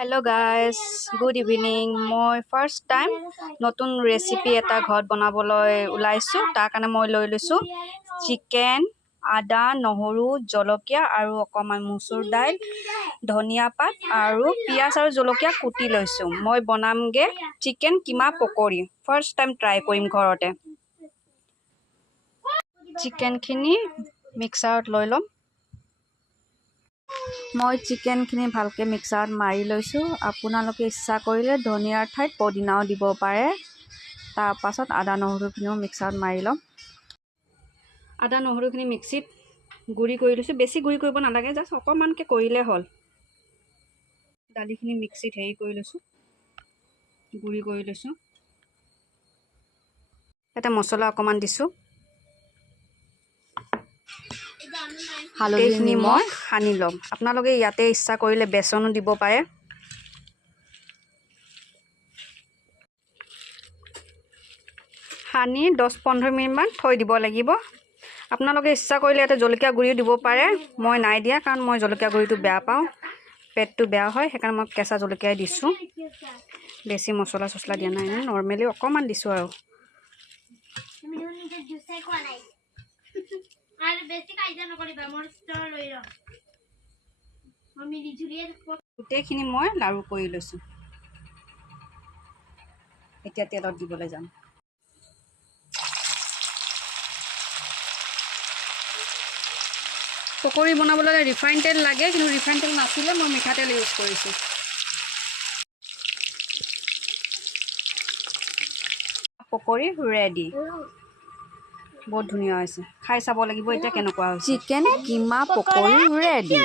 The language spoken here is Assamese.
Hello guys, good evening. মই ফাৰ্ষ্ট টাইম নতুন ৰেচিপি এটা ঘৰত বনাবলৈ ওলাইছোঁ। তাৰ কাৰণে মই লৈ লৈছোঁ চিকেন, আদা, নহৰু, জলকীয়া আৰু অকণমান মচুৰ দাইল, ধনিয়া পাত আৰু পিঁয়াজ আৰু জলকীয়া কুটি লৈছোঁ। মই বনামগৈ চিকেন কিমা পকৰি। ফাৰ্ষ্ট টাইম ট্ৰাই কৰিম ঘৰতে। চিকেনখিনি মিক্সাৰত লৈ ল'ম। মই চিকেনখিনি ভালকৈ মিক্সাৰত মাৰি লৈছোঁ। আপোনালোকে ইচ্ছা কৰিলে ধনিয়াৰ ঠাইত পদিনাও দিব পাৰে। তাৰপাছত আদা নহৰুখিনিও মিক্সাৰত মাৰি ল'ম। আদা নহৰুখিনি মিক্সিত গুড়ি কৰি লৈছোঁ। বেছি গুড়ি কৰিব নালাগে, জাষ্ট অকণমানকৈ কৰিলে হ'ল। দালিখিনি মিক্সিত কৰি লৈছোঁ, গুড়ি কৰি লৈছোঁ। ইয়াতে মছলা অকণমান দিছোঁ। হালধিখিনি মই সানি ল'ম। আপোনালোকে ইয়াতে ইচ্ছা কৰিলে বেচনো দিব পাৰে। সানি 10-15 মিনিটমান থৈ দিব লাগিব। আপোনালোকে ইচ্ছা কৰিলে ইয়াতে জলকীয়া গুড়িও দিব পাৰে। মই নাই দিয়া, কাৰণ মই জলকীয়া গুড়িটো বেয়া পাওঁ, পেটটো বেয়া হয়। সেইকাৰণে মই কেঁচা জলকীয়াই দিছোঁ। বেছি মছলা চছলা দিয়া নাই, নৰ্মেলি অকণমান দিছোঁ আৰু। গোটেইখিনি মই লাড়ু কৰি লৈছোঁ। এতিয়া তেলত দিবলৈ যাম। পকৰি বনাবলৈ ৰিফাইন তেল লাগে, কিন্তু ৰিফাইন তেল নাছিলে, মই মিঠাতেল ইউজ কৰিছোঁ। পকৰি ৰেডি। বহুত ধুনীয়া হৈছে, খাই চাব লাগিব এতিয়া কেনেকুৱা হৈছে। চিকেন কিমা পকৰি ৰেডি।